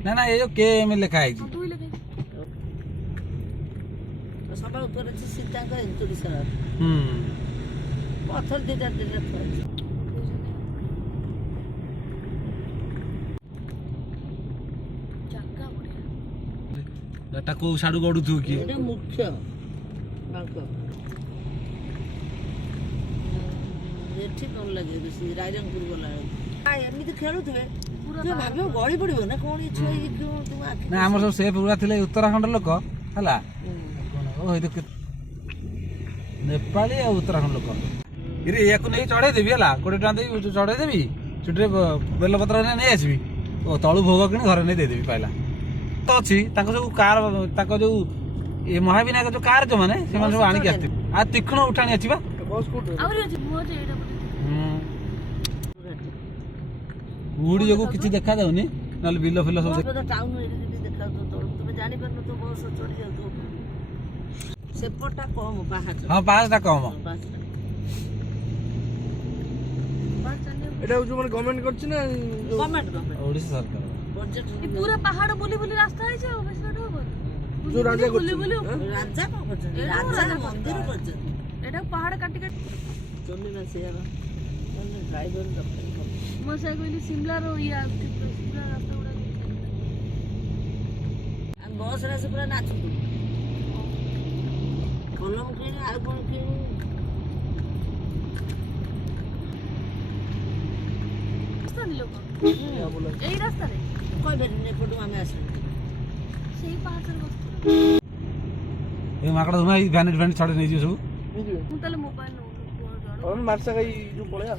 ନା ନା ଏ K M ଲେଖା ହେଇଛି ସବା ଉପରେ ଅଛି ସୀତାଙ୍କ ଏନ୍ତୁଡ଼ିଶାଳ ପଥର ଦିଟା ଦିଟା ଏଟା କୋଉ ସାଡୁ ଗଡୁଥିବ କି ଏଟା ମୁଖ୍ୟ ବାଙ୍କ ଏଠି ଭଲ ଲାଗେ ବେଶୀ ରାଇରଙ୍ଗପୁର ଗଲା ଏମିତି ଖେଳୁଥିବେ ଭାବିବ ଗଳି ପଡିବ ନା କଣ ଛୁଆ ନା ଆମର ସବୁ ସେଫ୍ ଗୁଡା ଥିଲେ ଉତ୍ତରାଖଣ୍ଡ ଲୋକ ହେଲା ନେପାଳୀ ଆଉ ଉତ୍ତରାଖଣ୍ଡ ଲୋକ ୟାକୁ ନେଇ ଚଢେଇ ଦେବି ହେଲା 20 ଟଙ୍କା ଦେବି ଚଢେଇ ଦେବି ଚୁଟିରେ ବେଲପତ୍ର ନେଇ ଆସିବି ତଳୁ ଭୋଗ କିଣି ଘରେ ନେଇ ଦେଇଦେବି ପାଇଲା ତ ଅଛି ତାଙ୍କ ସବୁ କାର ତାଙ୍କ ଯୋଉ ମହାବିନାୟକ ଯୋଉ କାର ଯୋଉମାନେ ସେମାନେ ସବୁ ଆଣିକି ଆସିଥିବେ ଆଉ ତୀକ୍ଷ୍ଣ ଉଠାଣି ଅଛି ବା କୁହୁଡି ଯୋଗୁ କିଛି ଦେଖା ଯାଉନି ନହେଲେ ବିଲ ଫିଲ ସବୁ ସେପଟଟା କମ ହଁ ପାହାଚଟା କମ এটা হচ্ছে মানে গভর্নমেন্ট করছে না ওড়িশা সরকার পুরো পাহাড় বুলি বুলি রাস্তা হয়েছে जो राजा বুলি বুলি রাজা কଣ করছেন রাজা মন্দির করছেন এটা পাহাড় কাটি কাটি চলি না সে ড্রাইভার ମୋ ସାଇ କହିଲି ସିମଲାର ଇଏ ସିମଲା ରାସ୍ତା ଗୁଡ଼ା ଆମେ ବସ୍ରେ ଆସି ପୁରା ନାଚୁଛୁ କଲମ କିଣି ଆଉ କ'ଣ କିଣି ଲୋକ ଏଇ ରାସ୍ତାରେ କହିପାରିନି ଏପଟୁ ଆମେ ଆସିଲୁ ସେଇ ପାହାଚରେ ବସିଥିଲୁ ଏ ମାକଡ ଧୁମା ଏଇ ଭ୍ୟାନିଟି ଫ୍ୟାନିଟି ଛଡେଇ ନେଇଯିବ ସବୁ ମୁଁ ତାହେଲେ ମୋବାଇଲ और मारसा गई जो पड़ेगा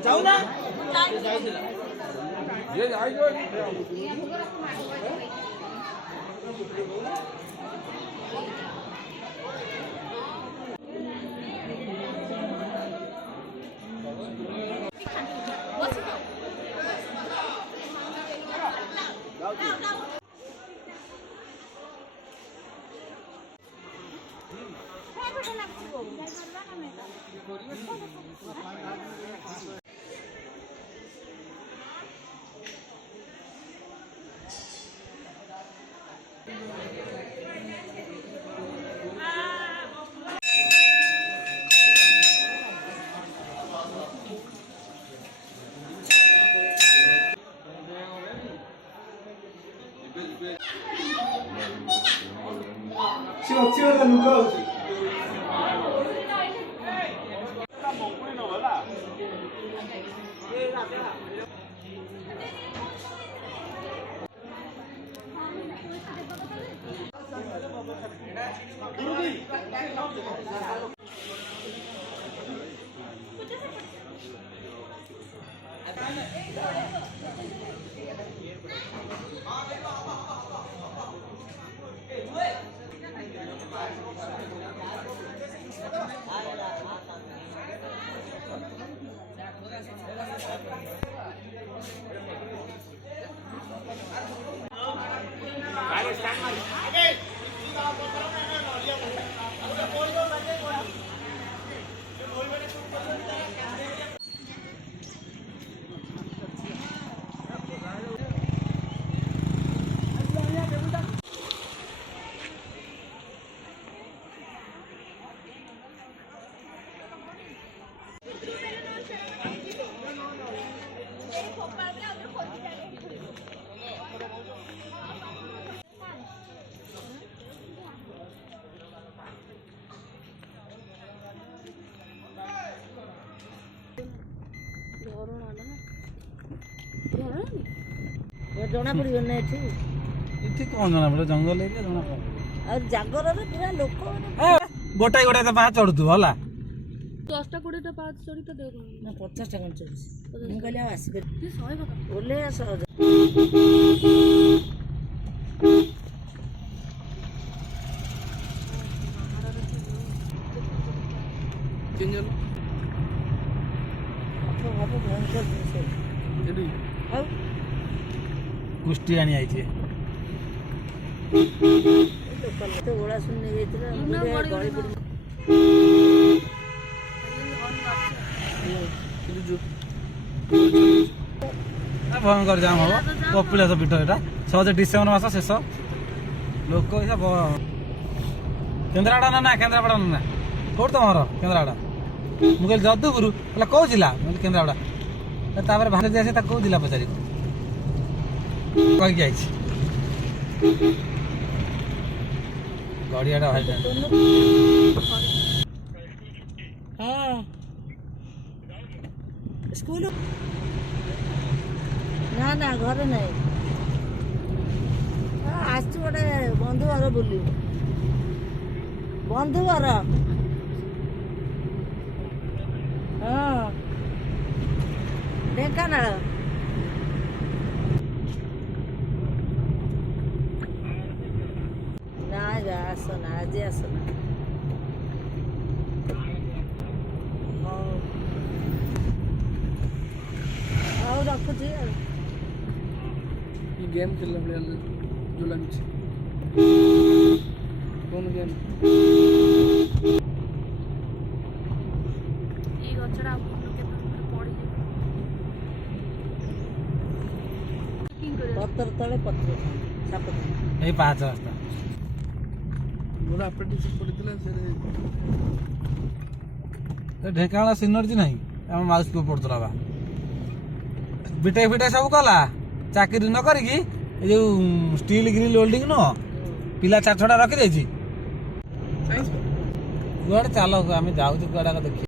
जाऊ ना ये जाएगा 치워다 누가 오지? ଅରଣା ନା ଅରଣା ଜଣା ପଡିବ ନା ଏଠି ଏଠି କଣ ଜଣା ପଡିବ ଜଙ୍ଗଲ ଏରିଆ ଜଣା ପଡିବ ଆଉ ଜାଗରରେ ପୁରା ଲୋକ ଗୋଟାଏ ଗୋଟାଏ ତ ପାହାଚ ଚଢୁଥିବ ହେଲା 10ଟା 20ଟା ପାହାଚ ଚଢି ତ ଦେଉ ନା 50ଟା କଣ ଚଢୁଛି ମୁଁ କହିଲି ଆଉ ଆସିପାରିବି ସେ 100 କଥା ଓହ୍ଲେଇ ଆସ ଭାବ ଭୟଙ୍କର ଜିନିଷ ଏଠି ଆଉ କୁଷ୍ଟି ଆଣି ଆଇଛି ଲୋକ ଏତେ ଓଳା ଶୁଣି ନେଇଯାଇଥିଲା ଗଳି ପଡି କିନ୍ତୁ ଯୋଉ ଭୟଙ୍କର ଜାମ ହବ କପିଳାସ ପୀଠ ଏଟା 6 ଡିସେମ୍ବର ମାସ ଶେଷ ଲୋକ କେନ୍ଦ୍ରାପଡ଼ା ନା କେନ୍ଦ୍ରାପଡ଼ା ନା କୋଉଠି ତମର କେନ୍ଦ୍ରାପଡ଼ା ମୁଁ କହିଲି ଯଦୁପୁର କହିଲା କୋଉ ଜିଲ୍ଲା ମୁଁ କହିଲି କେନ୍ଦ୍ରାପଡ଼ା ତାପରେ ଭାର ଆସି ତାକୁ କୋଉ ଜିଲ୍ଲା ପଚାରି କହିକି ଆଇଛି ଗଡ଼ିଆଟା ଭାଇ ହଁ ସ୍କୁଲ ନା ନା ଘରେ ନାହିଁ ଆସିଛୁ ଗୋଟେ ବନ୍ଧୁ ଘର ବୁଲି ବନ୍ଧୁ ଘର ହଁ ଢେଙ୍କାନାଳ ନା ଆସନା ଆଜି ଆସନା ହଉ ହଉ ରଖୁଛି ଆଉ ఈ గేమ్ ଖେଳିଲା ଭଳିଆ ଯୋଉ ଲାଗୁଛି কোন ଗେମ୍ ଏଇ ଗଛଟା କେତେ ପଡ଼ିଯିବ ପତ୍ର ତଳେ ପତ୍ର ସାପ ଏଇ ପାହାଚ ରାସ୍ତା ମୋର ଆପେଟିକ୍ସ ପଡ଼ିଥିଲା ସେ ଢେଙ୍କାନାଳ ସିନର୍ଜି ନାହିଁ ଆମ ମାଉସୀ ପୁଅ ପଡୁଥିଲା ବା ବିଟେକ୍ ଫିଟେକ୍ ସବୁ କଲା ଚାକିରି ନ କରିକି ଏ ଯୋଉ ଷ୍ଟିଲ ଗ୍ରିଲ ହୋଲ୍ଡିଂ ନୁହଁ ପିଲା 4-6ଟା ରଖିଦେଇଛି ସାଇନ୍ସ କୁଆଡେ ଚାଲ ଆମେ ଯାଉଛୁ କୁଆଡେ ଦେଖି